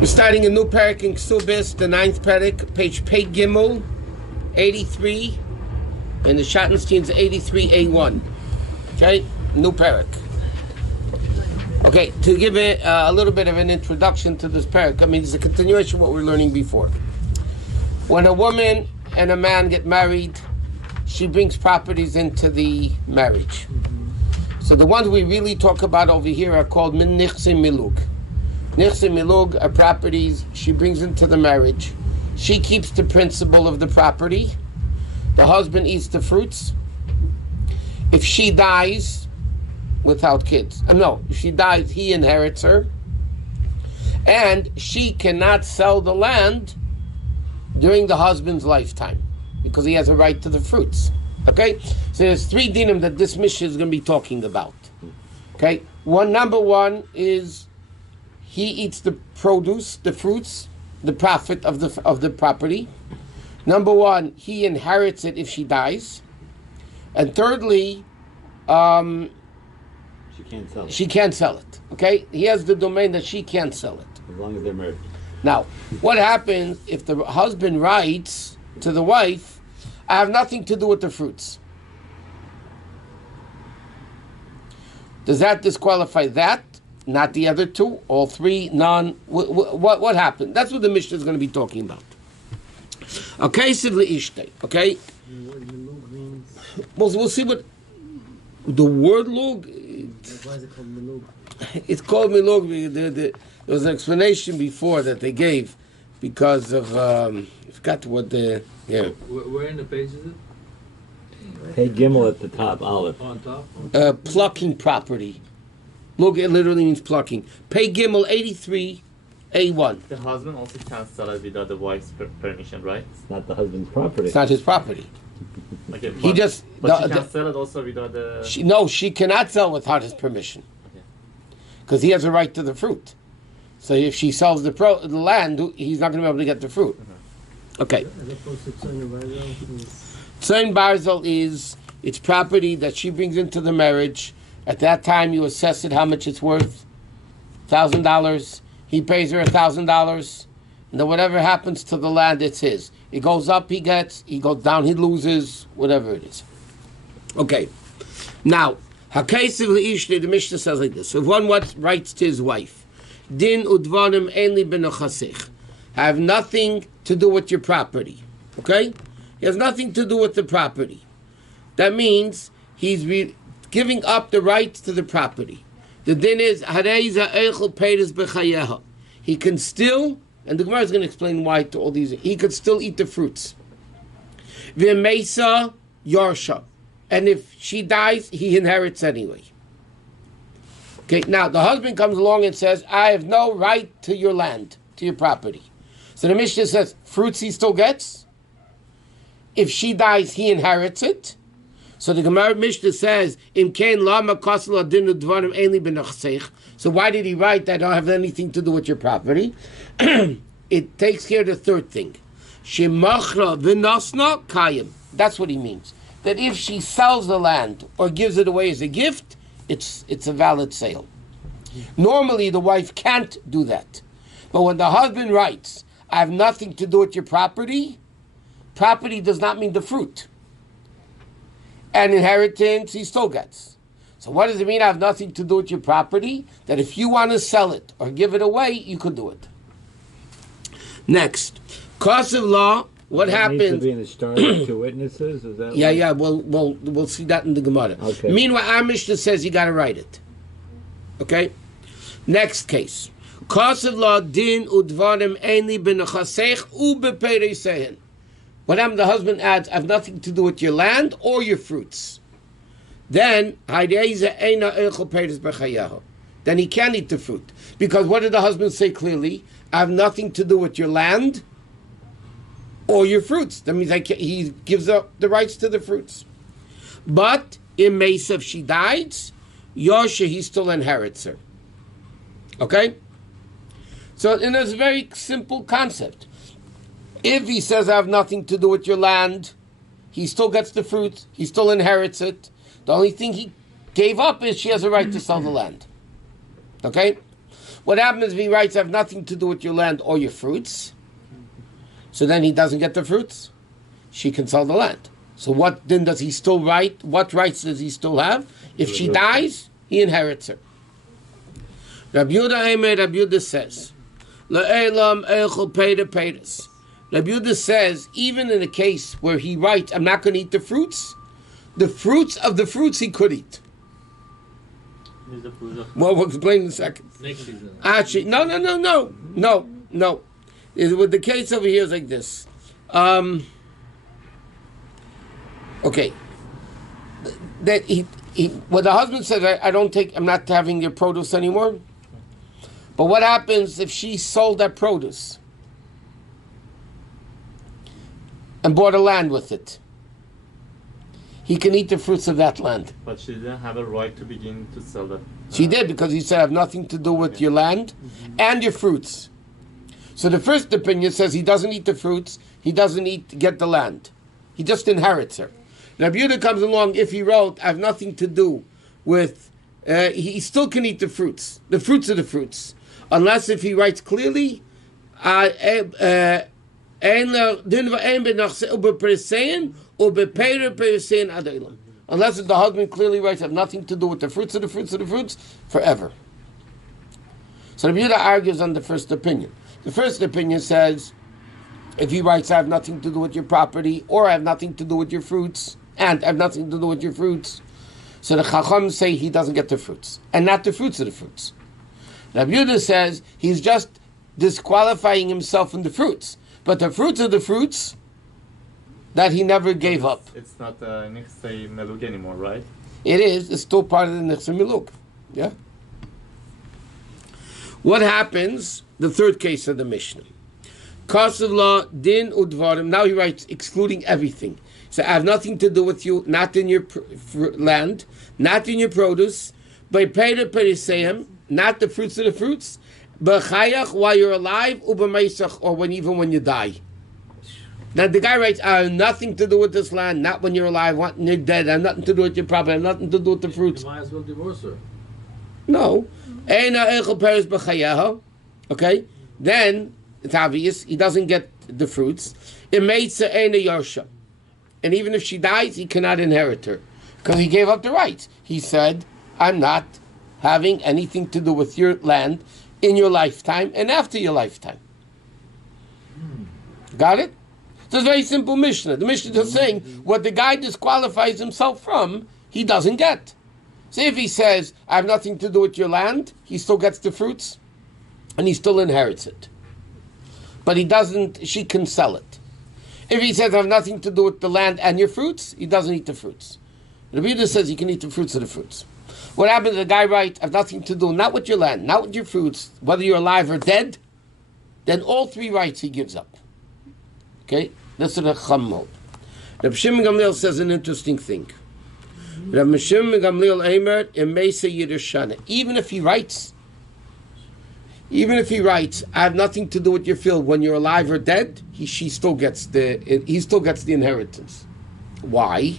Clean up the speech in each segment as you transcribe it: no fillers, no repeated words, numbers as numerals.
We're starting a new parak in Kesubos, the 9th parak, page Pei Gimel, 83, and the Schottenstein's 83A1. Okay, new parak. Okay, to give it a little bit of an introduction to this parak, I mean, it's a continuation of what we were learning before. When a woman and a man get married, she brings properties into the marriage. So the ones we really talk about over here are called nichse milug. Nichse milug are properties she brings into the marriage. She keeps the principal of the property. The husband eats the fruits. If she dies without kids, if she dies, he inherits her. And she cannot sell the land during the husband's lifetime because he has a right to the fruits. Okay? So there's three dinim that this Mishnah is going to be talking about. Okay? Number one is he eats the produce, the fruits, the profit of the property. Number one, he inherits it if she dies. And thirdly, she can't sell it. Okay? He has the domain that she can't sell it. As long as they're married. Now, what happens if the husband writes to the wife, I have nothing to do with the fruits? Does that disqualify that? Not the other two? All three? None? What happened? That's what the Mishnah is going to be talking about. Okay, okay? We'll see what the word lug. Why is it called milug? It's called milug. There was an explanation before that they gave because of I forgot what the Where in the page is it? Hey, Gimel at the top, Olive. On top? plucking property. Lug, it literally means plucking. Pei Gimel 83A1. The husband also can't sell it without the wife's permission, right? It's not the husband's property. It's not his property. Okay, He just But she can't sell it also without the. she cannot sell without his permission because he has a right to the fruit. So if she sells the land, he's not going to be able to get the fruit. Okay. As opposed to Tzoyin Barzel. Tzoyin Barzel is it's property that she brings into the marriage. At that time, you assess it how much it's worth. $1,000. He pays her $1,000. And then whatever happens to the land, it's his. It goes up, he gets. He goes down, he loses. Whatever it is. Okay. Now, Hakesiv Leishne, the Mishnah says like this. If one writes to his wife, Din udvanim enli benochasech. I have nothing to do with your property. Okay? He has nothing to do with the property. That means he's giving up the rights to the property. The din is, he can still, and the Gemara is going to explain why to all these, he could still eat the fruits. V'meisa yarsha. And if she dies, he inherits anyway. Okay, now the husband comes along and says, I have no right to your land, to your property. So the Mishnah says, fruits he still gets. If she dies, he inherits it. So the Gemara Mishnah says, Im kain lama kasla dinu dvarim einli benachseich. So why did he write that I don't have anything to do with your property? It takes care of the third thing. Shemachra v'nasna kayim. That's what he means. That if she sells the land or gives it away as a gift, it's a valid sale. Normally the wife can't do that. But when the husband writes, I have nothing to do with your property does not mean the fruit. And inheritance, he still gets. So what does it mean, I have nothing to do with your property? That if you want to sell it or give it away, you could do it. Next. Cause of law, what happens... Needs to be in the start of two witnesses? Is that Yeah, we'll see that in the Gemara. Okay. Meanwhile, our Mishnah says you got to write it. Okay? Next case. Cause of law, din udvarim einli benachasech ubepereisehen. What happened? The husband adds, I have nothing to do with your land or your fruits. Then he can't eat the fruit. Because what did the husband say clearly? I have nothing to do with your land or your fruits. That means he gives up the rights to the fruits. But in Mesa, if she dies, Yosha, he still inherits her. Okay? So it's a very simple concept. If he says, I have nothing to do with your land, he still gets the fruit, he still inherits it. The only thing he gave up is she has a right to sell the land. Okay? What happens if he writes, I have nothing to do with your land or your fruits? So then he doesn't get the fruits. She can sell the land. So what then does he still write? What rights does he still have? If she dies, he inherits her. Rabbi Yehuda says, Le'elam eichel peider peidus. Rabbi Yehuda says, even in a case where he writes, I'm not going to eat the fruits of the fruits he could eat. Well, we'll explain in a second. Next season. Actually, no. With the case over here is like this. Okay. That what the husband says, I'm not having your produce anymore. But what happens if she sold that produce and bought a land with it? He can eat the fruits of that land. But she didn't have a right to begin to sell that. She did, because he said, I have nothing to do with your land and your fruits. So the first opinion says he doesn't eat the fruits, he doesn't get the land. He just inherits her. Rabbi Yehuda comes along, if he wrote, I have nothing to do with, he still can eat the fruits of the fruits. Unless if he writes clearly, unless if the husband clearly writes, I have nothing to do with the fruits of the fruits forever. So Rabbi Yehuda argues on the first opinion. The first opinion says, if he writes, I have nothing to do with your property, or I have nothing to do with your fruits, and I have nothing to do with your fruits, so the Chacham say he doesn't get the fruits, and not the fruits of the fruits. Rabbi Yehuda says he's just disqualifying himself from the fruits, but the fruits of the fruits that he never gave up. It's not Nixay Meluk anymore, right? It is. It's still part of the Nixay Meluk. Yeah. What happens? The third case of the Mishnah. Kasav law din udvarim. Now he writes excluding everything. So I have nothing to do with you, not in your land, not in your produce, but peider periseim, not the fruits of the fruits, but chayach while you're alive, ubemeisach, or even when you die. Now the guy writes, I have nothing to do with this land, not when you're alive, when you're dead, I have nothing to do with your property, I have nothing to do with the fruits. You might as well divorce her. No. Okay? Then, it's obvious, he doesn't get the fruits. It makes a Yosha. And even if she dies, he cannot inherit her. Because he gave up the rights. He said, I'm not having anything to do with your land in your lifetime and after your lifetime. Got it? So it's a very simple Mishnah. The Mishnah is saying what the guy disqualifies himself from, he doesn't get. So if he says, I have nothing to do with your land, he still gets the fruits and he still inherits it. But he doesn't, she can sell it. If he says, I have nothing to do with the land and your fruits, he doesn't eat the fruits. The Rabbi says he can eat the fruits of the fruits. What happens if the guy writes, I have nothing to do, not with your land, not with your fruits, whether you're alive or dead, then all three rights he gives up. Okay? That's what the Chacham hold. Rabbi Shimon Gamliel says an interesting thing. Rabbi Shimon Gamliel Eimer, Emeisa Yirushana. Even if he writes, I have nothing to do with your field when you're alive or dead, he still gets the inheritance. Why?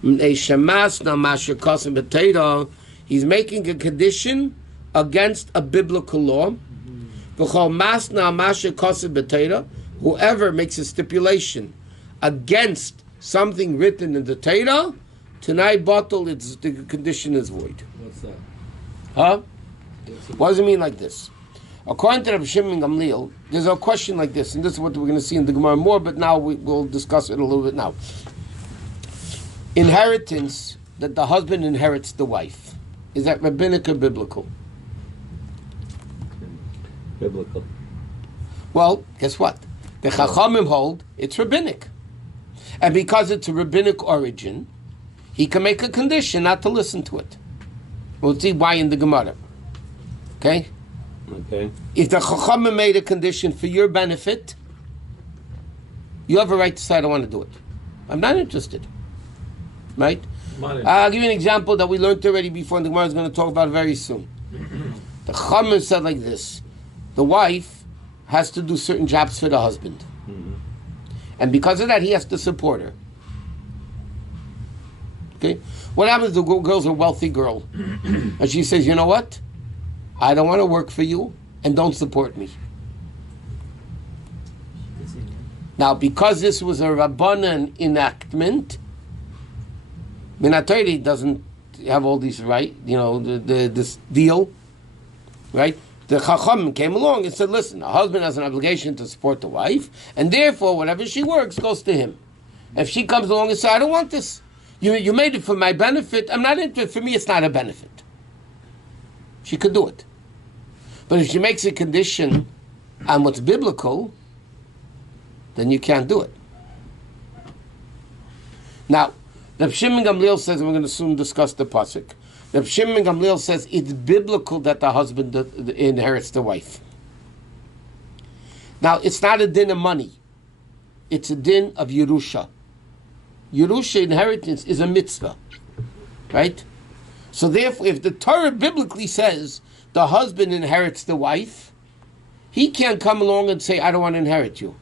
He's making a condition against a biblical law. Whoever makes a stipulation against something written in the Torah, tonight bottle, the condition is void. What's that? Huh? What does it mean like this? According to Rabbi Shimon Gamliel, there's a question like this, and this is what we're going to see in the Gemara more, but now we'll discuss it a little bit now. Inheritance, that the husband inherits the wife. Is that rabbinic or biblical? Biblical. Well, guess what? The Chachamim hold it's rabbinic. And because it's a rabbinic origin, he can make a condition not to listen to it. We'll see why in the Gemara. Okay? Okay. If the Chachamim made a condition for your benefit, you have a right to say, I don't want to do it. I'm not interested. Right? I'll give you an example that we learned already before, and the Gemara is going to talk about very soon. The Chachamim said like this: the wife has to do certain jobs for the husband. Mm-hmm. And because of that, he has to support her. Okay? What happens if the girl's a wealthy girl? And she says, you know what? I don't want to work for you, and don't support me. Now, because this was a Rabbanan enactment, Minatayri doesn't have all these right, this deal, right? The Chacham came along and said, listen, a husband has an obligation to support the wife, and therefore, whatever she works goes to him. If she comes along and says, I don't want this, you made it for my benefit, I'm not interested, for me it's not a benefit. She could do it. But if she makes a condition on what's biblical, then you can't do it. Now, Reb Shimon Gamliel says, and we're going to soon discuss the pasuk. Reb Shimon Gamliel says it's biblical that the husband inherits the wife. Now, it's not a din of money. It's a din of Yerusha. Yerusha, inheritance, is a mitzvah. Right? So therefore, if the Torah biblically says the husband inherits the wife, he can't come along and say, I don't want to inherit you.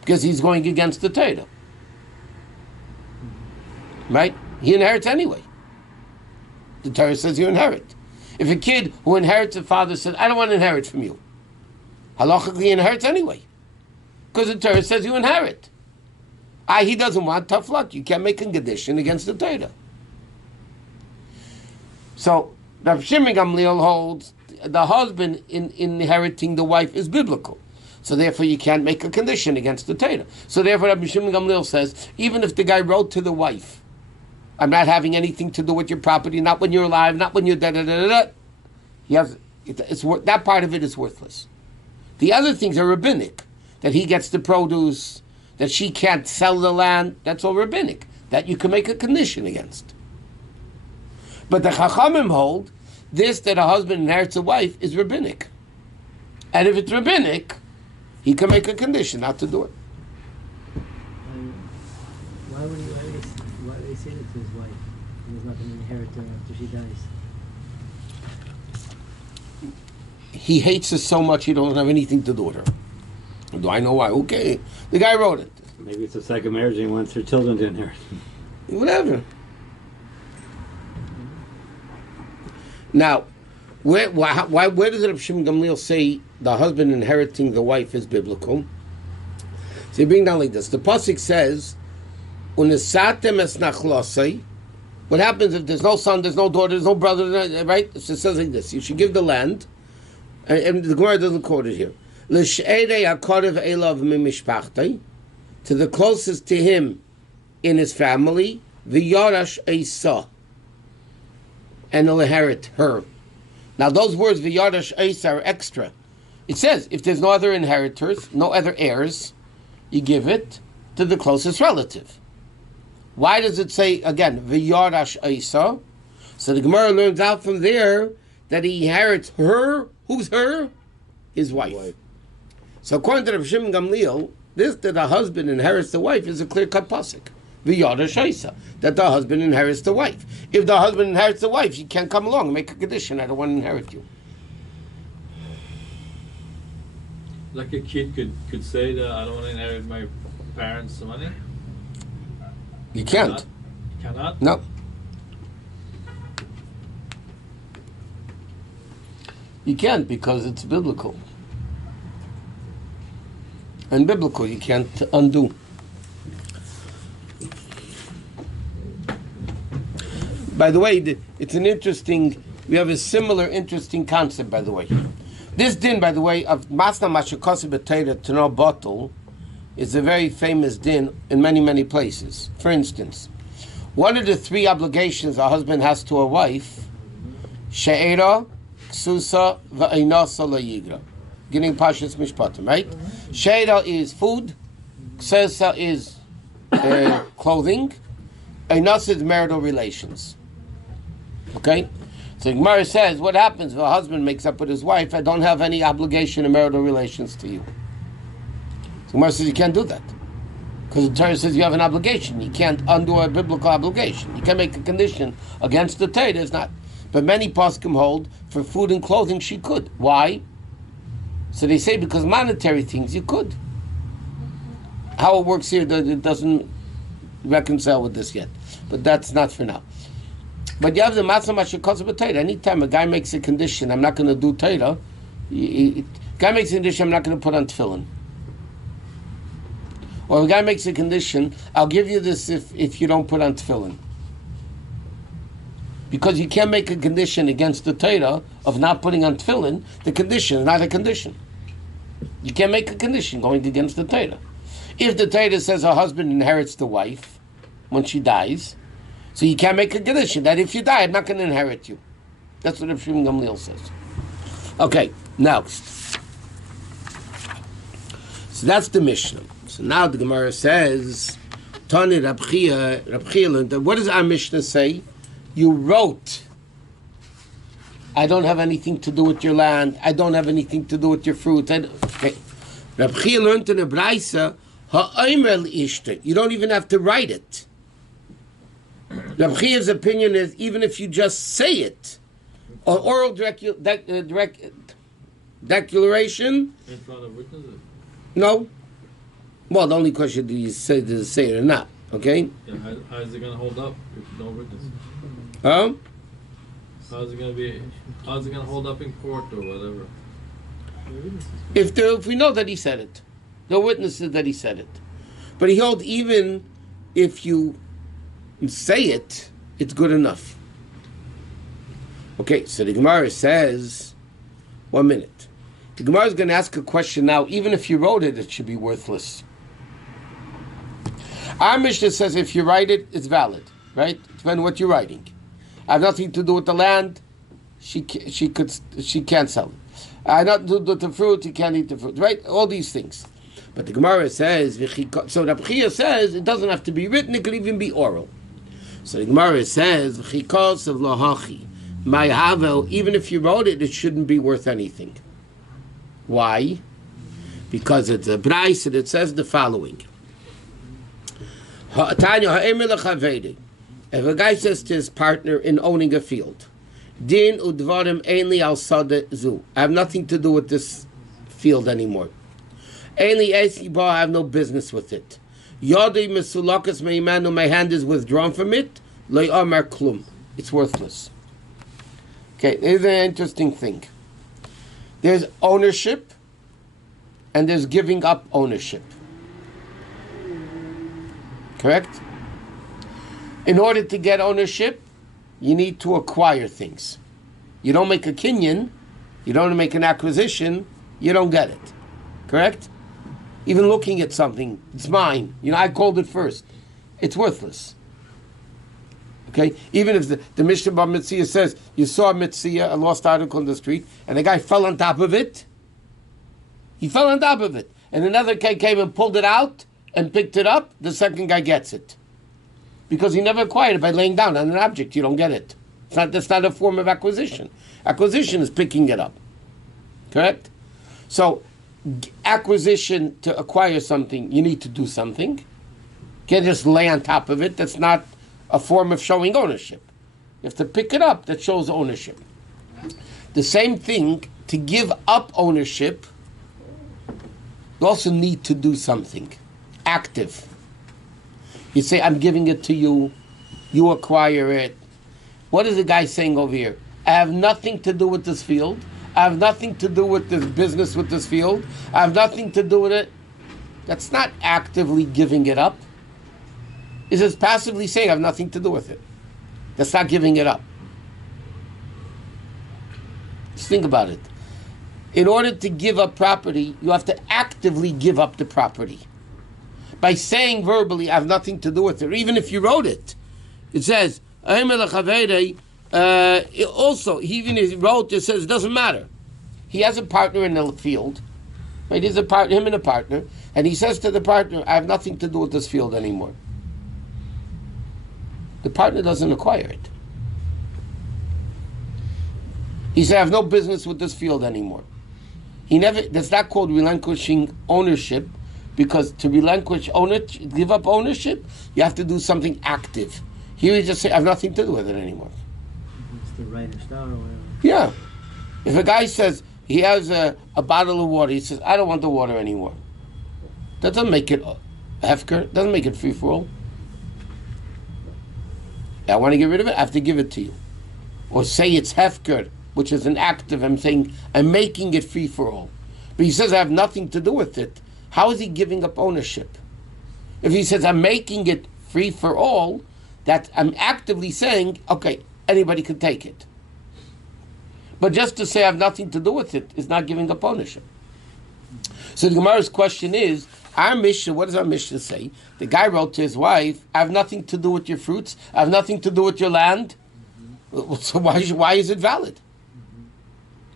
Because he's going against the Torah. Right? He inherits anyway. The Torah says you inherit. If a kid who inherits a father says, I don't want to inherit from you, halachically he inherits anyway. Because the Torah says you inherit. He doesn't want, tough luck. You can't make a condition against the Torah. So, Rav Shimon Gamliel holds the husband inheriting the wife is biblical. So therefore you can't make a condition against the Torah. So therefore Rabbi Shimon Gamliel says, even if the guy wrote to the wife, I'm not having anything to do with your property, not when you're alive, not when you're da-da-da-da-da, that part of it is worthless. The other things are rabbinic, that he gets the produce, that she can't sell the land, that's all rabbinic, that you can make a condition against. But the Chachamim hold, this that a husband inherits a wife is rabbinic. And if it's rabbinic, he can make a condition not to do it. Why would they say that to his wife? He's not going to inherit her after she dies. He hates her so much he doesn't have anything to do with her. Do I know why? Okay. The guy wrote it. Maybe it's a second marriage and he wants her children to inherit. Whatever. Now, where does Reb Shimon Gamliel say the husband inheriting the wife is biblical? So you bring down like this. The pasuk says, "Unesatem es nachlosei." What happens if there's no son, there's no daughter, there's no brother, right? So it says like this. You should give the land, and the Gemara doesn't quote it here. L'she'erei hakorev elav mimishpachtei, to the closest to him in his family, v'yarash eisa, and he'll inherit her. Now those words v'yarash eisa are extra. It says if there's no other inheritors, no other heirs, you give it to the closest relative. Why does it say, again, v'yarash eisa? So the Gemara learns out from there that he inherits her. Who's her? His wife. So according to Rabbi Shimon Gamliel, this that the husband inherits the wife is a clear-cut pasuk. V'yarash eisa, that the husband inherits the wife. If the husband inherits the wife, she can't come along and make a condition, I don't want to inherit you. Like a kid could say that I don't want to inherit my parents' money? You can't. You cannot? No. You can't because it's biblical. And biblical, you can't undo. By the way, it's an interesting, we have a similar interesting concept, by the way. This din, by the way, of Masna Mashakasi B'Teira to no bottle is a very famous din in many, many places. For instance, one of the three obligations a husband has to a wife, She'era, Ksusa, V'Einasa Layigra. Getting Pashas Mishpatim, right? She'era is food, Ksusa is clothing, Einasa is marital relations. Okay? So Gemara says, what happens if a husband makes up with his wife, I don't have any obligation in marital relations to you. So Gemara says you can't do that. Because the Torah says you have an obligation. You can't undo a biblical obligation. You can't make a condition against the Torah. It's not. But many poskim hold for food and clothing she could. Why? So they say because monetary things you could. How it works here, it doesn't reconcile with this yet. But that's not for now. But you have the matzah mashikos b'teira. Anytime a guy makes a condition, I'm not going to do teira. Guy makes a condition, I'm not going to put on tefillin. Or a guy makes a condition, I'll give you this if you don't put on tefillin. Because you can't make a condition against the teira of not putting on tefillin. The condition is not a condition. You can't make a condition going against the teira. If the teira says a husband inherits the wife when she dies, so you can't make a condition that if you die, I'm not going to inherit you. That's what Rabbi Shimon Gamliel says. Okay, next. So that's the Mishnah. So now the Gemara says, Tani Rab Chia learned that. What does our Mishnah say? You wrote, I don't have anything to do with your land. I don't have anything to do with your fruit. Okay. Rab Chia learned in the Braisa, ha'omer l'ishta. You don't even have to write it. Rab Chia's opinion is even if you just say it, or oral declaration. In front of witnesses? No. Well, the only question do you say it or not? Okay. Yeah, how is it going to hold up if no witness? Huh? How's it going to hold up in court or whatever? If we know that he said it, no witnesses that he said it, but he held even if you say it, it's good enough. Okay, so the Gemara says, 1 minute. The Gemara is going to ask a question now. Even if you wrote it, it should be worthless. Our Mishnah says if you write it, it's valid, right? Depending on what you're writing. I have nothing to do with the land. She can't sell it. I have nothing to do with the fruit. You can't eat the fruit, right? All these things. But the Gemara says, so Rabbi Chia says it doesn't have to be written. It could even be oral. So the Gemara says, "Chikos of lahachi, my havel." Even if you wrote it, it shouldn't be worth anything. Why? Because it's a braisa and it says the following: if a guy says to his partner in owning a field, "Din udvarim einli al sada zu," I have nothing to do with this field anymore. Einli esi ba, I have no business with it. Yodei mesulakas meimanu, my hand is withdrawn from it. Lo yamar klum, it's worthless. Okay, here's an interesting thing. There's ownership, and there's giving up ownership. Correct? In order to get ownership, you need to acquire things. You don't make a kinyan, you don't make an acquisition, you don't get it. Correct? Even looking at something, it's mine. I called it first. It's worthless. Okay? Even if the Mishnah Bar Mitzvah says, you saw a Mitzvah, a lost article in the street, and the guy fell on top of it. He fell on top of it. And another guy came and pulled it out and picked it up. The second guy gets it. Because he never acquired it by laying down on an object. You don't get it. That's not a form of acquisition. Acquisition is picking it up. Correct? So, acquisition, to acquire something, you need to do something. You can't just lay on top of it. That's not a form of showing ownership. You have to pick it up. That shows ownership. The same thing, to give up ownership, you also need to do something. Active. You say, I'm giving it to you. You acquire it. What is the guy saying over here? I have nothing to do with this field. I have nothing to do with this business with this field. I have nothing to do with it. That's not actively giving it up. It's just passively saying I have nothing to do with it. That's not giving it up. Just think about it. In order to give up property, you have to actively give up the property. By saying verbally, I have nothing to do with it. Or even if you wrote it, it says, also, even if he wrote, it says it doesn't matter. He has a partner in the field, right? He's him and a partner, and he says to the partner, I have nothing to do with this field anymore. The partner doesn't acquire it. He said, I have no business with this field anymore. That's not called relinquishing ownership, because to relinquish ownership, give up ownership, you have to do something active. Here you just say, I have nothing to do with it anymore. It's the right star or whatever. Yeah. If a guy says he has a bottle of water, he says, I don't want the water anymore. That doesn't make it hefker, doesn't make it free for all. I want to get rid of it, I have to give it to you. Or say it's hefker, which is an act of, I'm saying, I'm making it free for all. But he says I have nothing to do with it. How is he giving up ownership? If he says I'm making it free for all, that I'm actively saying, okay, anybody can take it. But just to say I have nothing to do with it is not giving up ownership. So the Gemara's question is, our Mishnah, what does our Mishnah say? The guy wrote to his wife, I have nothing to do with your fruits, I have nothing to do with your land. So why is it valid?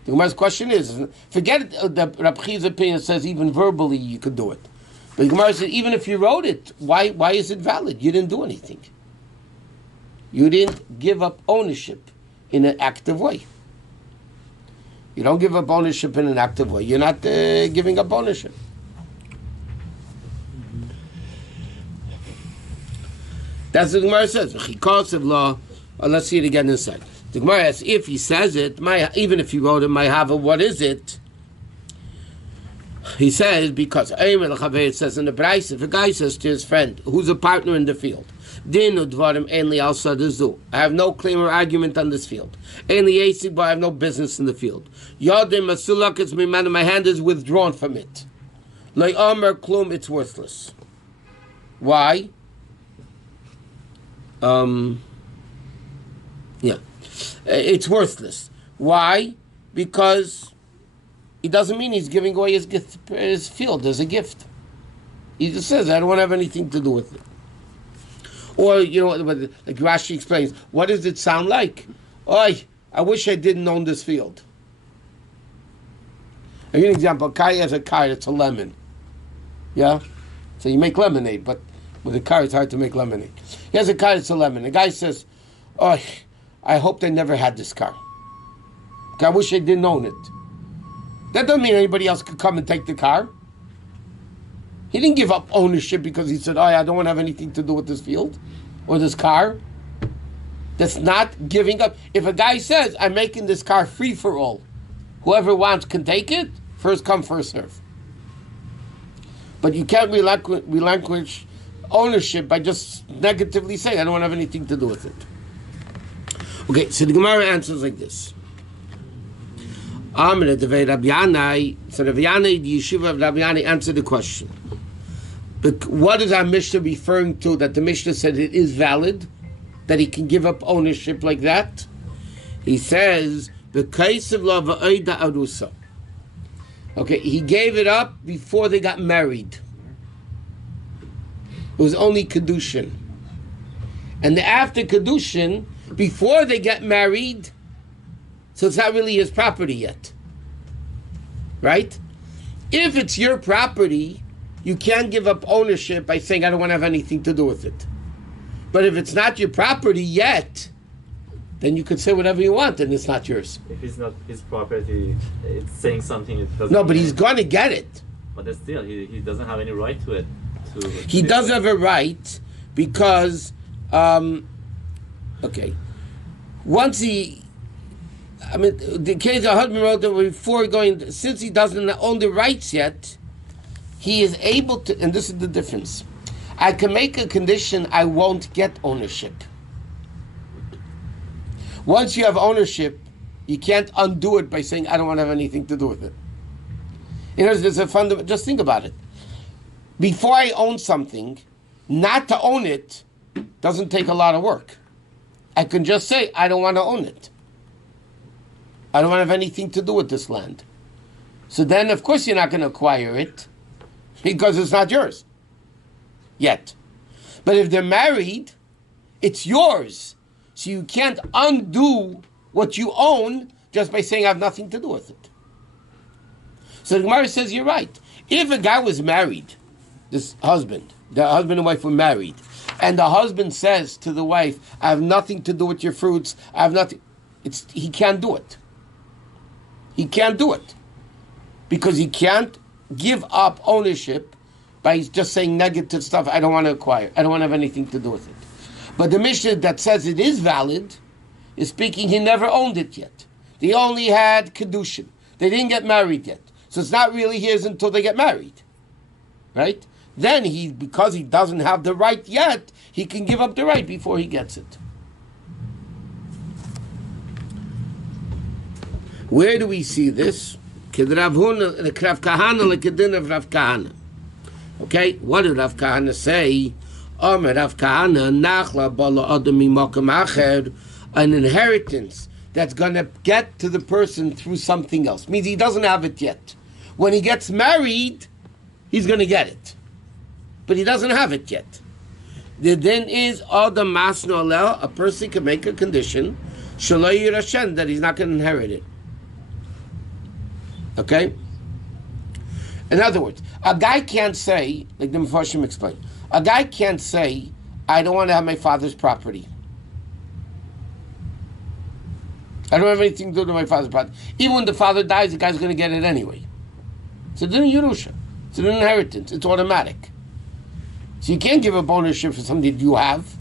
The Gemara's question is, forget the Rabbi's opinion says even verbally you could do it. But the Gemara said, even if you wrote it, why is it valid? You didn't do anything. You didn't give up ownership in an active way. You don't give up ownership in an active way. You're not giving up ownership. That's what the Gemara says. Let's see it again inside. The Gemara asks, if he says it, even if he wrote it, my hava, what is it? He says, because it says in the Bryce, if a guy says to his friend, who's a partner in the field, I have no claim or argument on this field. I have no business in the field. My hand is withdrawn from it. It's worthless. Why? It's worthless. Why? Because it doesn't mean he's giving away his field as a gift. He just says, I don't want to have anything to do with it. Or, like Rashi explains, what does it sound like? I wish I didn't own this field. I'll give you an example. A guy has a car, it's a lemon. Yeah? So you make lemonade, but with a car, it's hard to make lemonade. He has a car, it's a lemon. The guy says, I hope they never had this car. I wish I didn't own it. That doesn't mean anybody else could come and take the car. He didn't give up ownership because he said, I don't want to have anything to do with this field or this car. That's not giving up. If a guy says, I'm making this car free for all, whoever wants can take it, first come, first serve. But you can't relinquish ownership by just negatively saying, I don't want to have anything to do with it. Okay, so the Gemara answers like this. So Rabbi Yanai, the yeshiva of Rabbi Yanai, answered the question. But what is our Mishnah referring to, that the Mishnah said it is valid, that he can give up ownership like that? He says, okay, he gave it up before they got married. It was only Kedushin. And after Kedushin, before they get married, so it's not really his property yet. Right? If it's your property, you can't give up ownership by saying, I don't want to have anything to do with it. But if it's not your property yet, then you could say whatever you want and it's not yours. If it's not his property, it's saying something it doesn't. No, but he's going to get it. But still, he doesn't have any right to it. He does have a right because, once the case the husband wrote that before going, since he doesn't own the rights yet, he is able to, and this is the difference. I can make a condition I won't get ownership. Once you have ownership, you can't undo it by saying, I don't want to have anything to do with it. There's a fundamental, just think about it. Before I own something, not to own it doesn't take a lot of work. I can just say, I don't want to own it. I don't want to have anything to do with this land. So then, of course, you're not going to acquire it because it's not yours yet. But if they're married, it's yours. So you can't undo what you own just by saying I have nothing to do with it. So the Gemara says you're right. If a guy was married, the husband and wife were married, and the husband says to the wife, I have nothing to do with your fruits, I have nothing, he can't do it. He can't do it. Because he can't give up ownership by just saying negative stuff, I don't want to acquire, I don't want to have anything to do with it. But the Mishnah that says it is valid is speaking he never owned it yet. They only had Kedushin. They didn't get married yet. So it's not really his until they get married. Right? Then because he doesn't have the right yet, he can give up the right before he gets it. Where do we see this? Rav Kahana, like of Rav Kahana. Okay, what did Rav Kahana say? Rav Kahana, nachla bala adami makam acher, an inheritance that's going to get to the person through something else. Means he doesn't have it yet. When he gets married, he's going to get it. But he doesn't have it yet. There then is adam masno aleh, a person can make a condition, shaloi yirashen, that he's not going to inherit it. Okay? In other words, a guy can't say, like the Mepharshim explained, a guy can't say, I don't want to have my father's property. I don't have anything to do with my father's property. Even when the father dies, the guy's going to get it anyway. It's a din Yerusha. It's an inheritance. It's automatic. So you can't give up ownership for something that you have.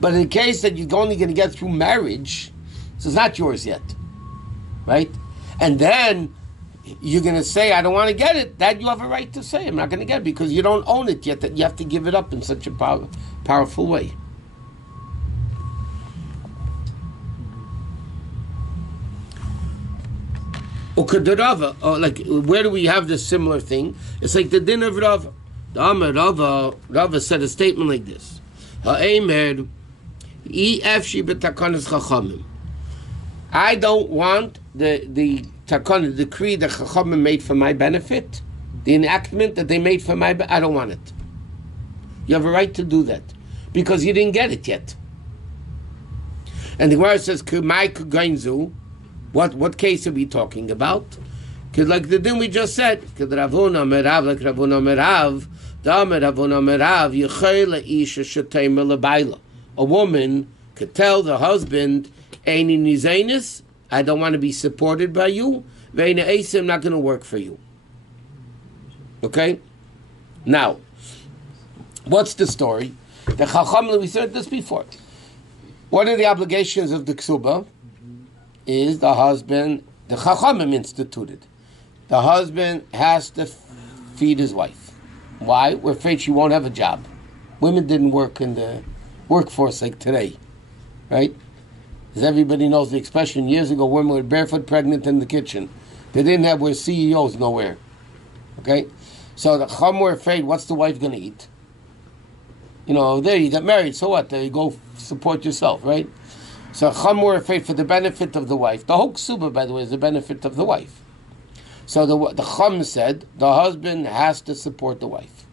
But in the case that you're only going to get through marriage, so it's not yours yet. Right? And then you're going to say, I don't want to get it. That you have a right to say, I'm not going to get it, because you don't own it yet, that you have to give it up in such a powerful way. Ukadarava, like, where do we have this similar thing? It's like the din of Rava. The Amar Rava said a statement like this. Ha'emer, efshi b'takanas chachamim. I don't want the takana, the decree that chachamim made for my benefit, the enactment that they made for my benefit, I don't want it. You have a right to do that, because you didn't get it yet. And the Gemara says, Kumai kugainzu. What case are we talking about? Because like the din we just said, like Ravuna Merav, a woman could tell the husband, Eini nizenis, I don't want to be supported by you. Veina Eisa, I'm not going to work for you. Okay? Now, what's the story? The Chacham, we said this before. What are the obligations of the Ksuba? Is the husband, the Chachamim instituted. The husband has to feed his wife. Why? We're afraid she won't have a job. Women didn't work in the workforce like today, right? As everybody knows the expression, years ago women were barefoot pregnant in the kitchen. They didn't have where CEOs nowhere. Okay? So the Chacham were afraid, what's the wife going to eat? You know, there you got married, so what? There you go support yourself, right? So Chacham were afraid for the benefit of the wife. The whole Ksuba, by the way, is the benefit of the wife. So the Chacham said the husband has to support the wife.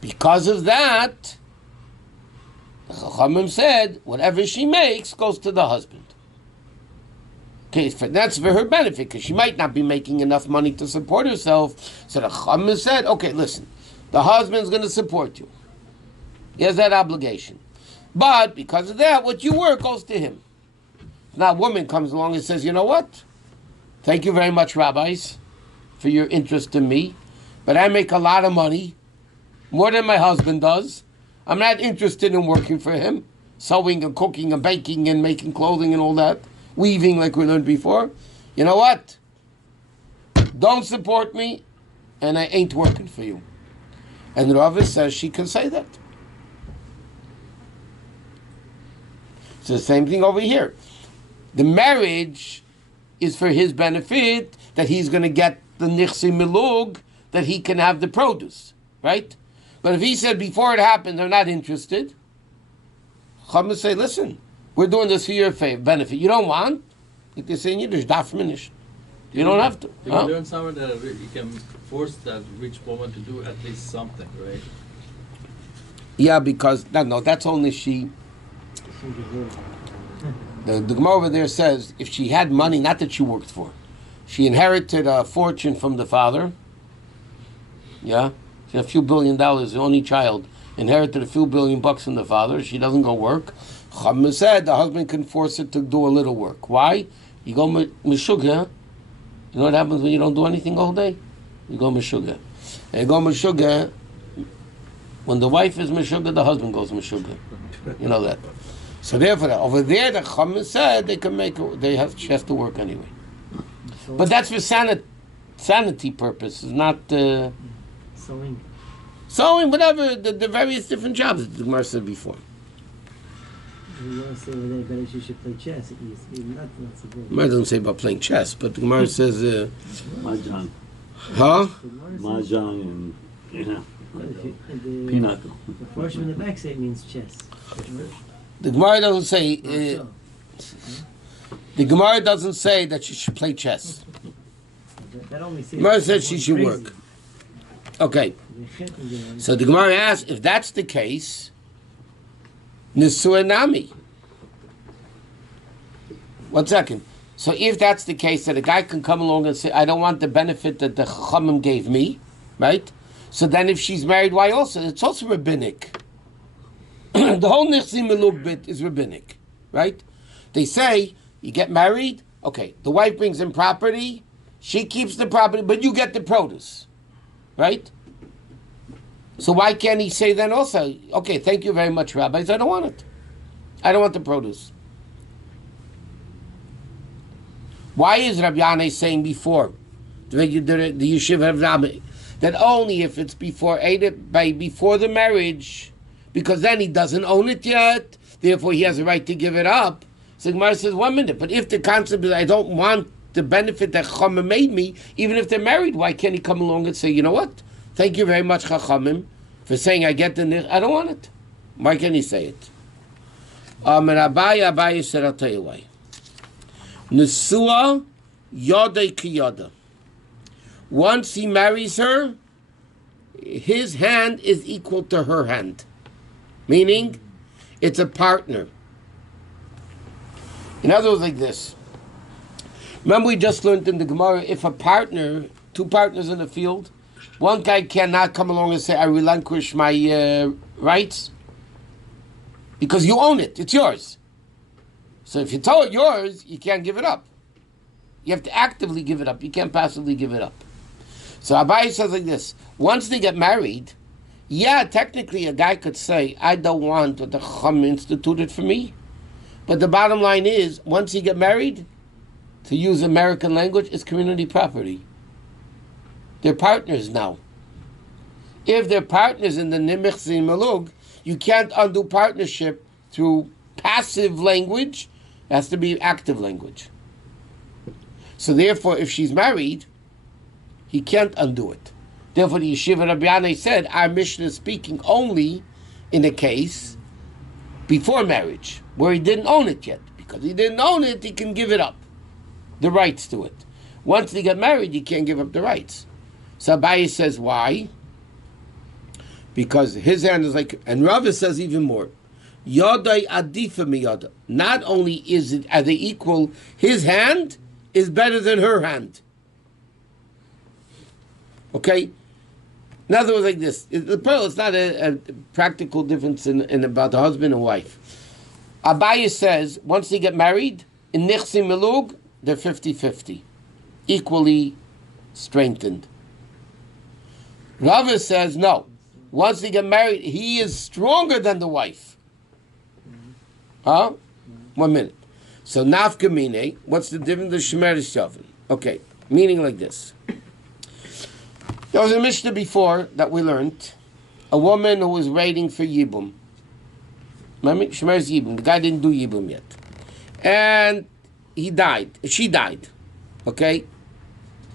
Because of that, the Chachamim said whatever she makes goes to the husband. Okay, that's for her benefit, because she might not be making enough money to support herself. So the Chachamim said, okay, listen, the husband's going to support you. He has that obligation. But because of that, what you work goes to him. Now a woman comes along and says, you know what? Thank you very much, rabbis, for your interest in me. But I make a lot of money, more than my husband does. I'm not interested in working for him, sewing and cooking and baking and making clothing and all that, weaving like we learned before. You know what? Don't support me, and I ain't working for you. And Rava says she can say that. It's the same thing over here. The marriage is for his benefit, that he's going to get the nichsi milug, that he can have the produce, right? But if he said before it happened, they're not interested, Chacham say, listen, we're doing this for your benefit. You don't want? Like they say in Yiddish, darf man nicht. You don't have to. You learn somewhere that you can force that rich woman to do at least something, right? Yeah, because, no, that's only she. The Gemara over there says, if she had money, not that she worked for, she inherited a fortune from the father, yeah, she had a few $1 billion, the only child, inherited a few $1 billion from the father, she doesn't go work, Chacham said the husband can force her to do a little work. Why? You go meshuggah. You know what happens when you don't do anything all day? You go meshuggah. And you go meshuggah, when the wife is meshuggah, the husband goes meshuggah. You know that. So therefore, over there, the Chachamim said they can make. She has to work anyway. But that's for sanity purposes, not Sewing. Sewing, whatever the various different jobs that the Gemara said before. You want to say whether better she should play chess. Not so good. Gemara doesn't say about playing chess, but the Gemara says, Mahjong. huh? The Gemara says- Mahjong and, the pinochle. The first one in the back say it means chess. The Gemara doesn't say. Not so. The Gemara doesn't say that she should play chess. That only says Gemara says she should crazy. work. Okay. So the Gemara asks, if that's the case, Nisua Nami. 1 second. So if that's the case, that a guy can come along and say, I don't want the benefit that the Chachamim gave me, right? So then if she's married, why also? It's also rabbinic. The whole Nichsi Melug bit is rabbinic, right? They say, you get married, okay, the wife brings in property, she keeps the property, but you get the produce, right? So why can't he say then also, okay, thank you very much, rabbis, I don't want it. I don't want the produce. Why is Rabbi Yanai saying before, the Yeshiva of Rabbi, that only if it's before the marriage, because then he doesn't own it yet, therefore he has a right to give it up. So Gemara says, 1 minute, but if the concept is I don't want the benefit that Chachamim made me, even if they're married, why can't he come along and say, you know what? Thank you very much, Chachamim, for saying I get the nich. I don't want it. Why can't he say it? And Abaye said, I'll tell you why. Nesua yodei kiyoda. Once he marries her, his hand is equal to her hand. Meaning, it's a partner. In other words, like this. Remember we just learned in the Gemara, if a partner, 2 partners in the field, one guy cannot come along and say, I relinquish my rights, because you own it, it's yours. So if you tell it yours, you can't give it up. You have to actively give it up. You can't passively give it up. So Abaye says like this, once they get married, yeah, technically a guy could say, I don't want what the Chacham instituted for me. But the bottom line is, once you get married, to use American language, it's community property. They're partners now. If they're partners in the Nimich Zin Malug, you can't undo partnership through passive language. It has to be active language. So therefore, if she's married, he can't undo it. Therefore, the Yeshiva Rabbi Yanai said, our Mishnah is speaking only in a case before marriage, where he didn't own it yet. Because he didn't own it, he can give it up, the rights to it. Once they get married, he can't give up the rights. So Abaye says, why? Because his hand is like, and Rava says even more, Yodai adifa miyada. Not only are they equal, his hand is better than her hand. Okay? In other words, like this, it's not a practical difference in about the husband and wife. Abaye says, once they get married, in Nichsi Melug, they're 50-50, equally strengthened. Rava says, no. Once they get married, he is stronger than the wife. Huh? 1 minute. So, nafkamine, what's the difference of Shemer Shavin? Okay, meaning like this. There was a Mishnah before that we learned, a woman who was waiting for Yibum. Remember? Shemer's Yibum. The guy didn't do Yibum yet. And he died. She died. Okay?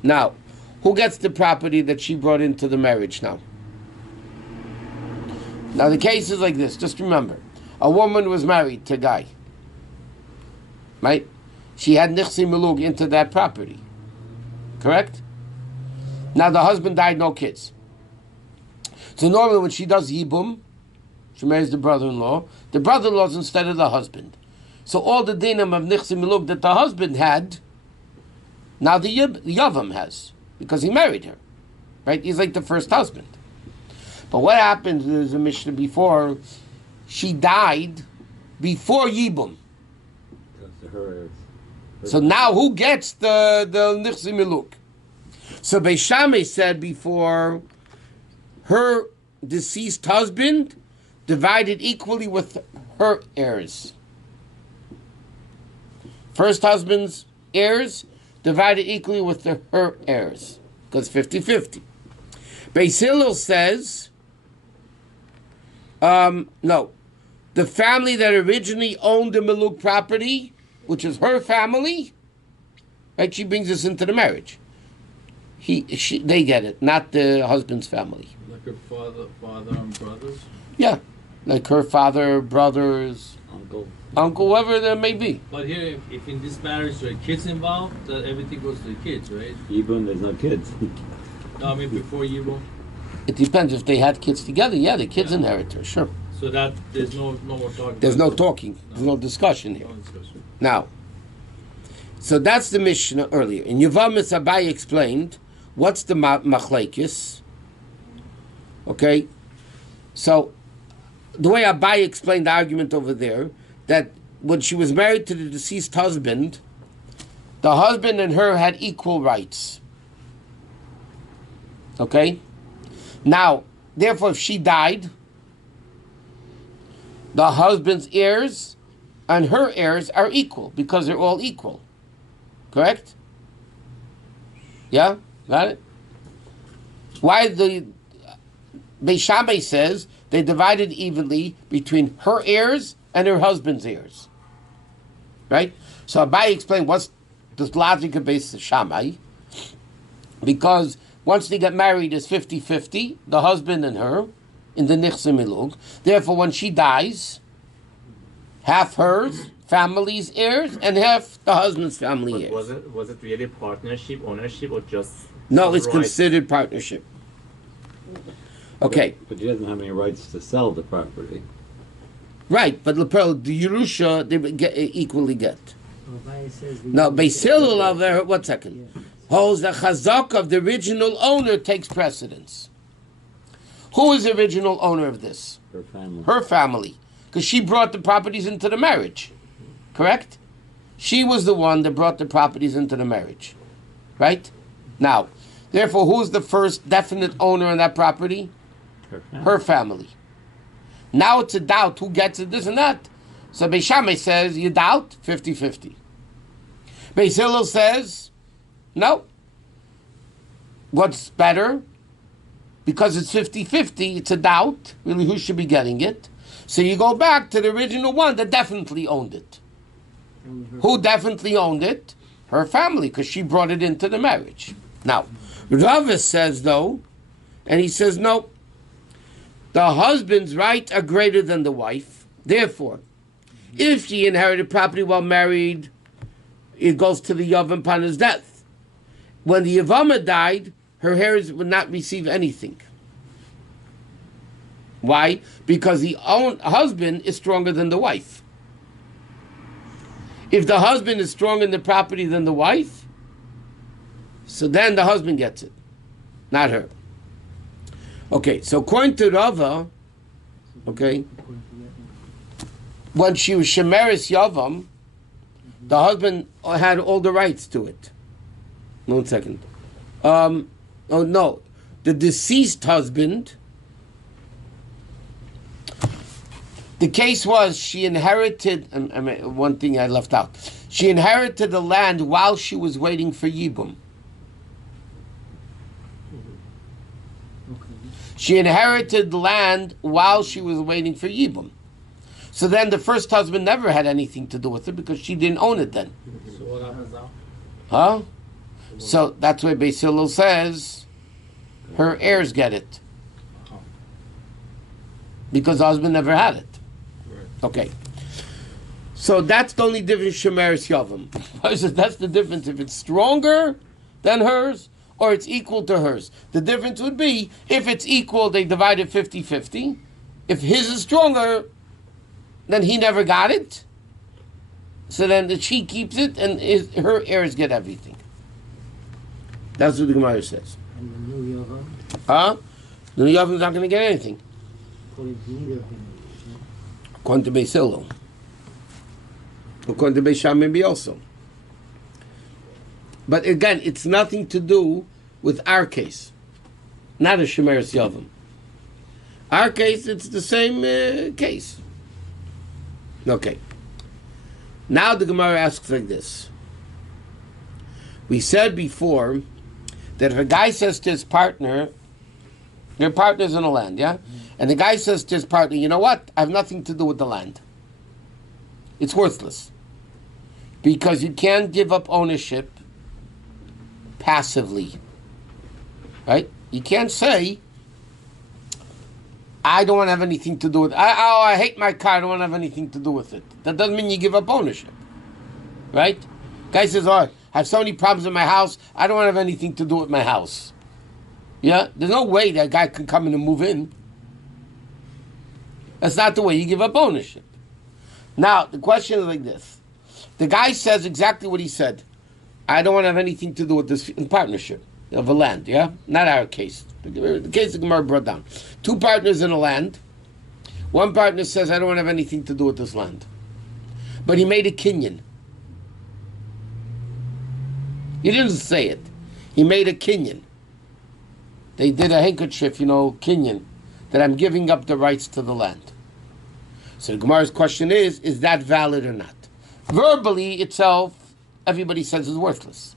Now, who gets the property that she brought into the marriage now? Now, the case is like this. Just remember. A woman was married to a guy. Right? She had Nichsi Melug into that property. Correct? Now, the husband died, no kids. So normally when she does Yibum, she marries the brother-in-law is instead of the husband. So all the dinim of Nichsi Melug that the husband had, now the Yavam has, because he married her. Right? He's like the first husband. But what happens is a Mishnah before, she died before Yibum. So now who gets the Nichsi Melug? So Beis Shammai said before, her deceased husband divided equally with her heirs. First husband's heirs divided equally with her heirs. Because 50-50. Beis Hillel says, no. the family that originally owned the Miluk property, which is her family, right? She brings us into the marriage. They get it, not the husband's family. Like her father and brothers? Yeah, like her father, brothers, uncle, whoever there may be. But here, if in this marriage there are kids involved, that everything goes to the kids, right? Even there's no kids. No, I mean before Yibum. It depends if they had kids together. Yeah, the kids inherit her, sure. So that there's no more talking. There's no talking. There's no discussion here. No discussion. Now, so that's the Mishnah earlier. In Yevamis, Abai explained what's the machlekes. Okay, so the way Abai explained the argument over there, that when she was married to the deceased husband, the husband and her had equal rights. Okay, now therefore, if she died, the husband's heirs and her heirs are equal because they're all equal. Correct? Yeah? Got it? Why the Beis Shammai says they divided evenly between her heirs and her husband's heirs. Right? So Abai explained what's the logic of Beis Shammai. Because once they get married, it's 50-50, the husband and her, in the Nichse Milug. Therefore, when she dies, half hers, family's heirs, and half the husband's family But heirs. was it really partnership, ownership, or just No, some it's rights? considered partnership. Okay, But she doesn't have any rights to sell the property. right, but Lepel, the Yerusha, they equally get. Rabbi says the No, Beis Hillel over, 1 second, Yeah. holds the chazak of the original owner takes precedence. Who is the original owner of this? Her family. Her family, because she brought the properties into the marriage, correct? She was the one that brought the properties into the marriage, right? Now, therefore, who's the first definite owner in that property? Her family. Her family. Now it's a doubt who gets it, this and that. So Beis Shammai says, you doubt? 50-50. Beis Hillel says, no. What's better? Because it's 50-50, it's a doubt. Really, who should be getting it? So you go back to the original one that definitely owned it. only her- Who definitely owned it? Her family, because she brought it into the marriage. Now, Rava says, though, and he says, no, the husband's rights are greater than the wife. Therefore, if she inherited property while married, it goes to the Yavam upon his death. When the Yavama died, her heirs would not receive anything. Why? Because the husband is stronger than the wife. If the husband is stronger in the property than the wife, so then the husband gets it, not her. Okay, so according to Rava, okay, when she was Shemeris Yavam, the husband had all the rights to it. 1 second. Oh no, the deceased husband. The case was she inherited. I mean, one thing I left out. She inherited the land while she was waiting for Yibum. Okay. She inherited the land while she was waiting for Yibum. So then the first husband never had anything to do with it because she didn't own it then. So what happens now? Huh? So that's why Beis Hillel says her heirs get it. Because the husband never had it. Right. Okay. So that's the only difference Shemeris Yavam. That's the difference if it's stronger than hers or it's equal to hers. The difference would be if it's equal, they divide it 50-50. If his is stronger, then he never got it. So then she keeps it and her heirs get everything. That's what the Gemara says. And the new Yavam, Huh? The Yavam's not going to get anything. according to neither of them. According to Beis Hillel. According to Beis Shammai maybe also. But again, it's nothing to do with our case. Not a Shemeris Yavam. Our case, it's the same case. Okay. Now the Gemara asks like this. We said before that if a guy says to his partner, your partner's in the land, yeah? And the guy says to his partner, you know what? I have nothing to do with the land. It's worthless. Because you can't give up ownership passively. Right? You can't say, I don't want to have anything to do with it. I hate my car, I don't want to have anything to do with it. That doesn't mean you give up ownership. Right? Guy says, I have so many problems in my house, I don't want to have anything to do with my house. Yeah? There's no way that guy can come in and move in. That's not the way you give up ownership. Now, the question is like this. The guy says exactly what he said. I don't want to have anything to do with this in partnership of a land, yeah? Not our case. The case the Gemara brought down. Two partners in a land. One partner says, I don't want to have anything to do with this land. But he made a kinyan. He didn't say it. He made a kinyan. They did a handkerchief, kinyan, that I'm giving up the rights to the land. So the Gemara's question is that valid or not? Verbally itself, everybody says is worthless.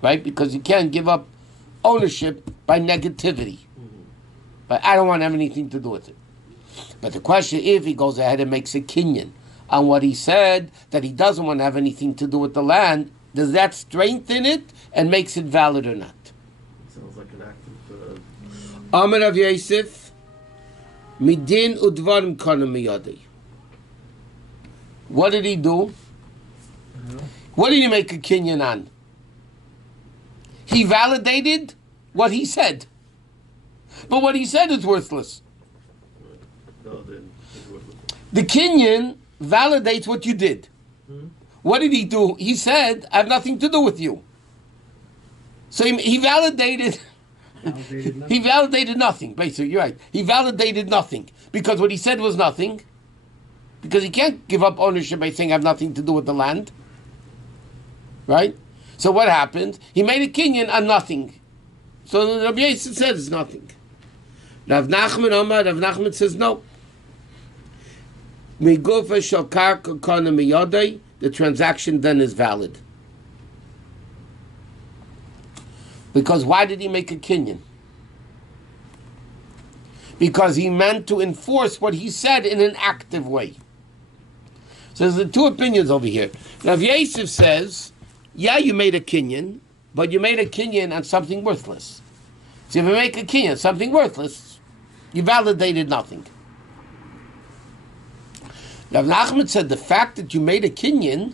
Right? Because you can't give up ownership by negativity. But I don't want to have anything to do with it. But the question, if he goes ahead and makes a kinyan on what he said, that he doesn't want to have anything to do with the land, does that strengthen it and makes it valid or not? Sounds like an active... Amar of Yosef, midin udvarim kana miyadei. What did he do? What did he make a kinyan on? He validated what he said. But what he said is worthless. The kinyan validates what you did. What did he do? He said, I have nothing to do with you. So he validated... He validated nothing, basically. You're right. He validated nothing. Because what he said was nothing. Because he can't give up ownership by saying I have nothing to do with the land. Right? So what happened? He made a kinyan on nothing. So Rabbi Yosef said it's nothing. Rav Nachman says no. The transaction then is valid. Because why did he make a kinyan? Because he meant to enforce what he said in an active way. So there's two opinions over here. Rav Yosef says, yeah, you made a kinyan, but you made a kinyan on something worthless. So if you make a kinyan, something worthless, you validated nothing. Rav Nachman said the fact that you made a kinyan,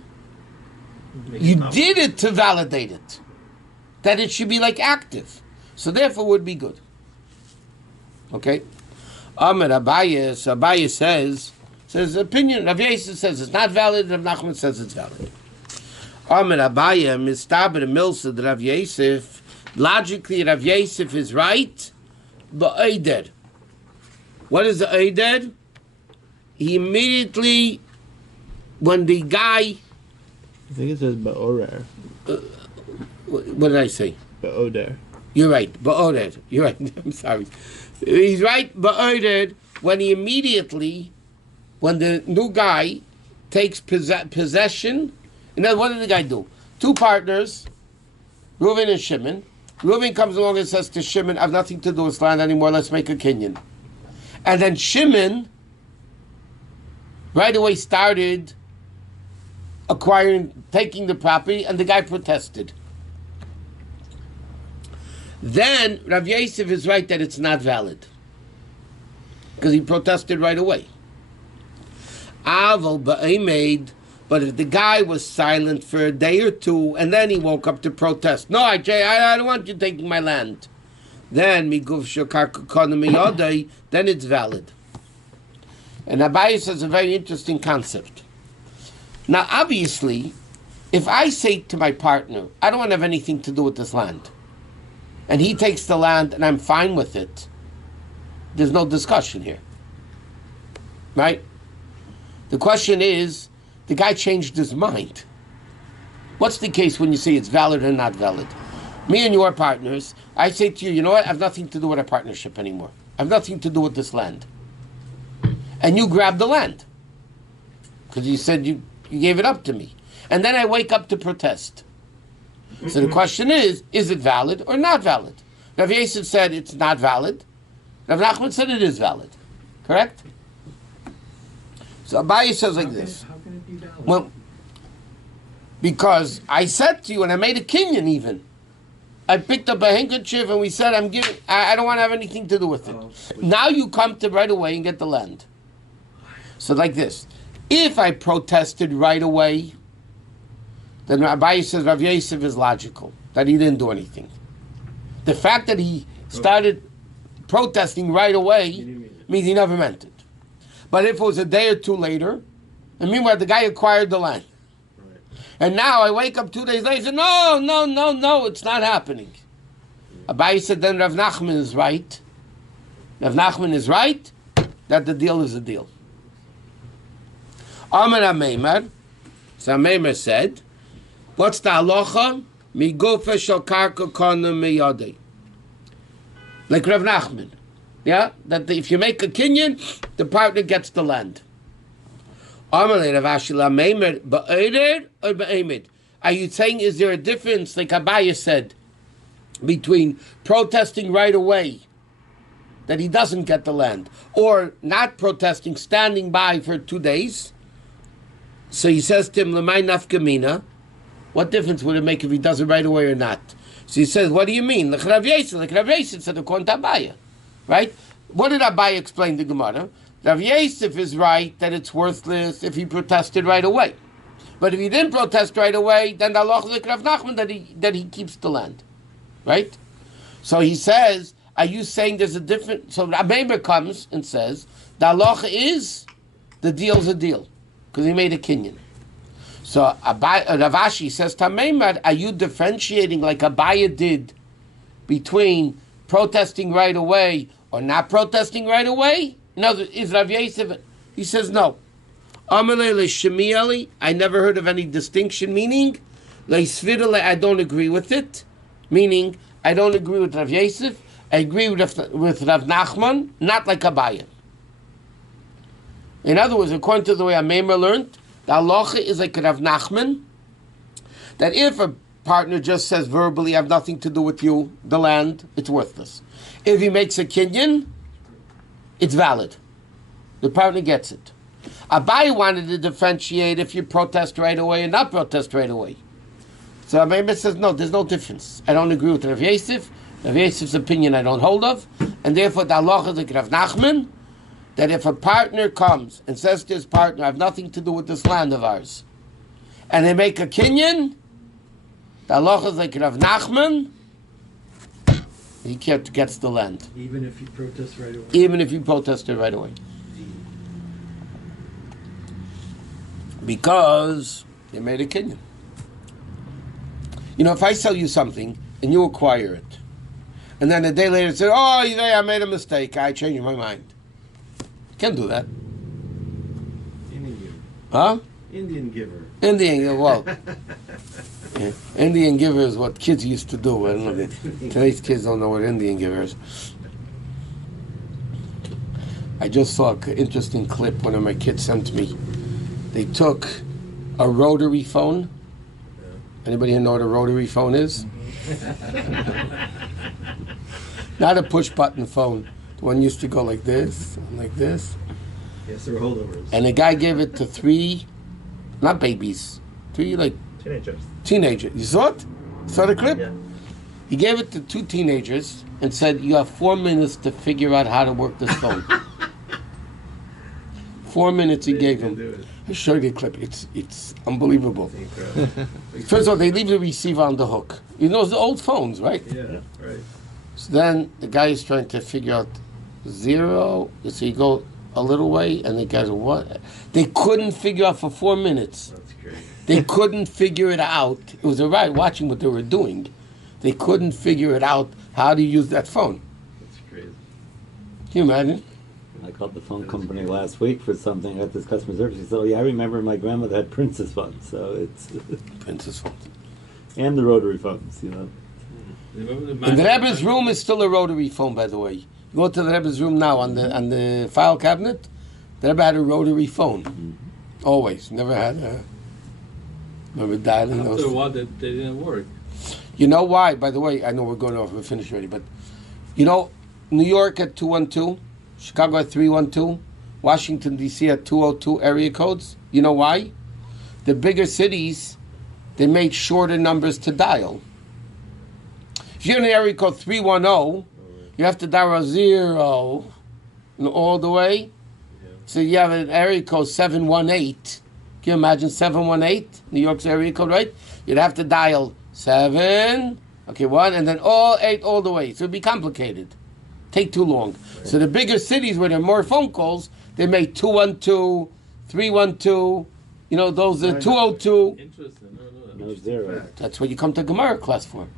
you did it to validate it. That it should be like active. So therefore would be good. Okay? Amar Abaye, so Abaye says opinion, Rav Yosef says it's not valid, Rav Nachman says it's valid. Amar Abaye, Mistaber Milsa, Rav Yosef, logically Rav Yosef is right, but Eider. What is the Eider? He immediately, when the guy... I think it says Ba'orer. What did I say? Ba'oder. You're right, Ba'orer. You're right, I'm sorry. He's right, Ba'orer, when he immediately, when the new guy takes possession, and then what did the guy do? Two partners, Reuven and Shimon. Reuven comes along and says to Shimon, I have nothing to do with land anymore, let's make a kinyan. And then Shimon right away started taking the property, and the guy protested. Then Rav Yosef is right that it's not valid because he protested right away. Aval ba'emed, but if the guy was silent for a day or two and then he woke up to protest, no, I don't want you taking my land. Then miguv shokar kukana miyodai, then it's valid. And Abaye says a very interesting concept. Now, obviously, if I say to my partner, I don't want to have anything to do with this land, and he takes the land and I'm fine with it, there's no discussion here. Right? The question is, the guy changed his mind. What's the case when you say it's valid or not valid? Me and your partners, I say to you, you know what, I have nothing to do with our partnership anymore. I have nothing to do with this land. And you grab the land. Because you said you gave it up to me. And then I wake up to protest. So the question is it valid or not valid? Rav Yosef said it's not valid. Rav Nachman said it is valid. Correct? So Abaye says like this. How can it be valid? Well, because I said to you, and I made a kinyan even. I picked up a handkerchief and we said, I don't want to have anything to do with it. Now you come to right away and get the land. So like this. If I protested right away, then Rabbi says Rav Yosef is logical, that he didn't do anything. The fact that he started protesting right away means he never meant it. But if it was a day or two later, and meanwhile the guy acquired the land, and now I wake up 2 days later and say, no, it's not happening. Abaye said, then Rav Nachman is right. Rav Nachman is right that the deal is a deal. Amar HaMeimar, so HaMeimar said, what's the halacha? Migufa shel karka kona miyadei. Like Rav Nachman. Yeah? That if you make a kinyan, the partner gets the land. Are you saying, is there a difference, like Abaye said, between protesting right away, that he doesn't get the land, or not protesting, standing by for 2 days? So he says to him, L'may nafkamina, what difference would it make if he does it right away or not? So he says, what do you mean? Like Rav Yosef said, according to Abaye. Right? What did Abaye explain to Gemara? Rav Yosef is right that it's worthless if he protested right away. But if he didn't protest right away, then the halacha like Rav Nachman that he keeps the land. Right? So he says, are you saying there's a different... So Rabbi comes and says, the halacha is, the deal's a deal. Because he made a kinyan. So Rav Ashi says, Tameimad, are you differentiating like Abaye did between protesting right away or not protesting right away? No, is Rav Yosef? He says no. Amalei le'shemieli, I never heard of any distinction. Meaning, le'svidale, I don't agree with it. Meaning, I don't agree with Rav Yosef. I agree with Rav Nachman, not like Abaye. In other words, according to the way HaMeimar learned, the halacha is like Rav Nachman, that if a partner just says verbally, I have nothing to do with you, the land, it's worthless. If he makes a kinyan, it's valid. The partner gets it. Abaye wanted to differentiate if you protest right away and not protest right away. So HaMeimar says, no, there's no difference. I don't agree with Rav Yosef. Rav Yosef's opinion I don't hold of. And therefore the halacha is like Rav Nachman, that if a partner comes and says to his partner, I have nothing to do with this land of ours, and they make a kinyan, the halacha is like Rav Nachman, he gets the land. Even if you protest right away? Even if you protested right away. Because they made a kinyan. You know, if I sell you something and you acquire it, and then a day later say, oh, I made a mistake, I changed my mind. Can't do that. Indian giver. Huh? Indian giver. Well, yeah, Indian giver is what kids used to do. I don't know. Today's kids don't know what Indian giver is. I just saw an interesting clip one of my kids sent me. They took a rotary phone. Anybody here know what a rotary phone is? Not a push-button phone. The one used to go like this, and like this. Yes, there were holdovers. And the guy gave it to 3, not babies, 3 like... Teenagers. You saw it? Saw the clip? Yeah. He gave it to 2 teenagers and said, you have 4 minutes to figure out how to work this phone. 4 minutes he gave him. I'll show you the clip. It's unbelievable. First of all, they leave the receiver on the hook. You know, the old phones, right? Yeah, right. So then the guy is trying to figure out 0. So you go a little way, and the guys, what? They couldn't figure out for 4 minutes. That's crazy. They couldn't figure it out. It was a riot watching what they were doing. They couldn't figure it out how to use that phone. That's crazy. Can you imagine? I called the phone company last week for something at this customer service. He said, oh yeah, I remember my grandmother had Princess phones, so it's... Princess phones. And the rotary phones, you know. In the Rebbe's room is still a rotary phone, by the way. You go to the Rebbe's room now on the file cabinet, the Rebbe had a rotary phone. Mm-hmm. Always. Never had a... Remember dialing those? After a while, they didn't work. You know why? By the way, I know we're going off, we're finished already, but you know, New York at 212, Chicago at 312, Washington, D.C. at 202 area codes. You know why? The bigger cities, they make shorter numbers to dial. If you're in an area code 310, you have to dial a 0 all the way. So you have an area code 718. Can you imagine 718? New York's area code, right? You'd have to dial 7, 1, and then all 8 all the way. So it'd be complicated. Take too long. So the bigger cities where there are more phone calls, they make 212, 312, those are 202. Interesting. No zero. That's what you come to Gemara class for.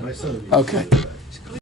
My son. Okay.